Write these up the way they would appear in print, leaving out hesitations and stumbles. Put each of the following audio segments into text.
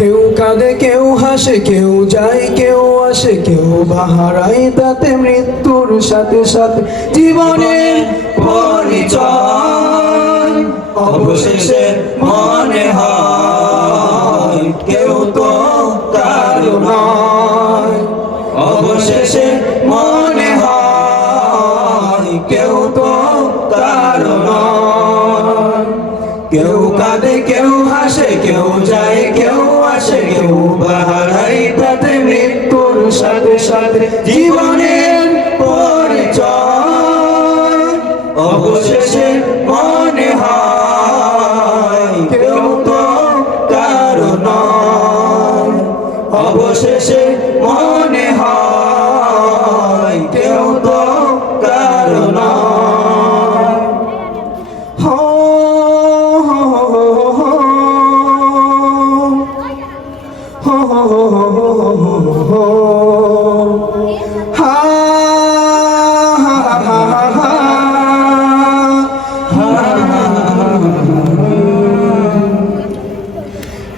কেউ কাঁদে কেউ হাসে কেউ যায় কেউ আসে কেউ বাহারায় তাতে মৃত্যুর সাথে সাথে জীবনের পরিচয় অবশেষে মনে হয় কেউ তো কারো নয়। অবশেষে মনে হয় কেউ তো কারো নয়। কেউ কাঁদে কেউ হাসে কেউ যায় কেউ আসে কেউ বাহারায় তাতে মৃত্যুর সাথে সাথে জীবনের পরিচয় অবশেষে মনে হয় কেউ তো কারো নয়। অবশেষে মনে হয় কেউ তো কারো নয়।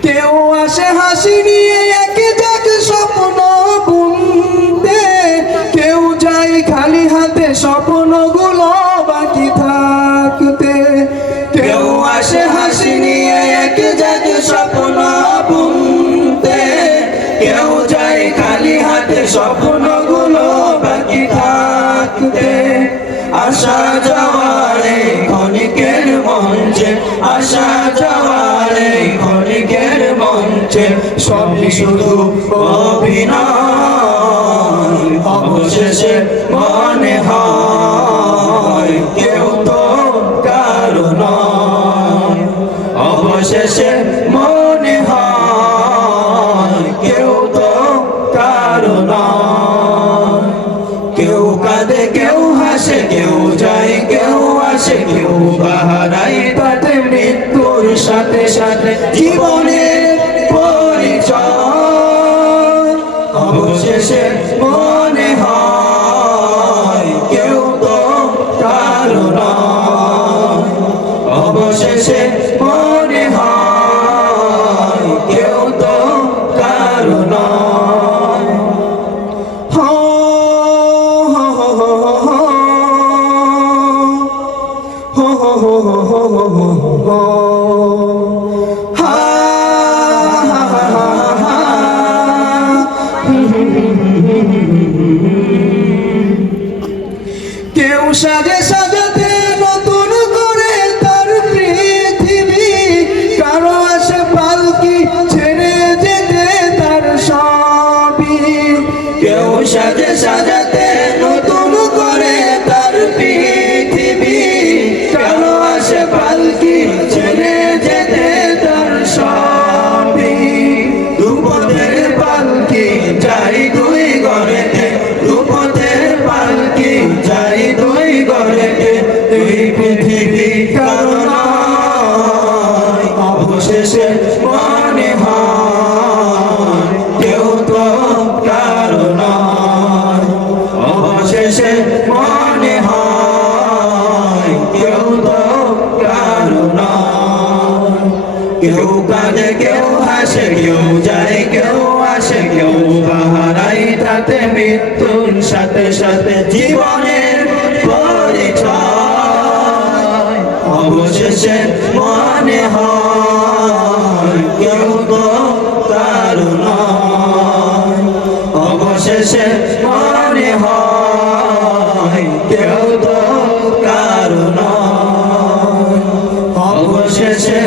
কেউ আসে হাসি নিয়ে একে যাক স্বপ্ন বুনতে কেউ যায় খালি হাতে স্বপ্নগুলো বাকি থাকতে। কেউ আসে হাসি নিয়ে একে যাক স্বপ্ন বুনতে কেউ যায় খালি হাতে স্বপ্নগুলো বাকি থাকতে। আসা যাওয়ার এই ক্ষণিকের মঞ্চে আসা যাওয়ার এই ক্ষণিকের মঞ্চে সবই শুধু অভিনয়। অবশেষে মনে হয় কেউ তো কারো নয়। অবশেষে মনে হয় কেউ তো কারো নয়। কেউ কাঁদে কেউ হাসে কেউ যায় কেউ আসে কেউ বাহারায় তাতে মৃত্যুর সাথে সাথে জীবনের পরিচয় অবশেষে মনে হয় কেউ তো কারো নয়। অবশেষে মনে হয় কেউ তো কারো নয়। কেউ সাজে সাজাতে নতুন করে তার পৃথিবী কারো আসে পালকি ছেড়ে যেতে তার সবই। কেউ সাজে সাজাতে নতুন করে তার পৃথিবী কারো আসে পালকি ছেড়ে যেতে তার সবই। দুপথের পালকি যাই দুই ঘরেতে দুপথের পালকি যাই দুই ঘরেতে এই পৃথিবী কারো নয়। অবশেষে মনে হয় কেউ তো কারো নয়। অবশেষে মনে হয় কেউ তো কারো নয়। কেউ কাঁদে কেউ হাসে কেউ যায় কেউ আসে কেউ বাহারায় তাতে মৃত্যুর সাথে সাথে জীবনের পরিচয় অবশেষে মনে হয় কেউ তো কারো নয়। অবশেষে মনে হয় কেউ তো কারো নয়। অবশেষে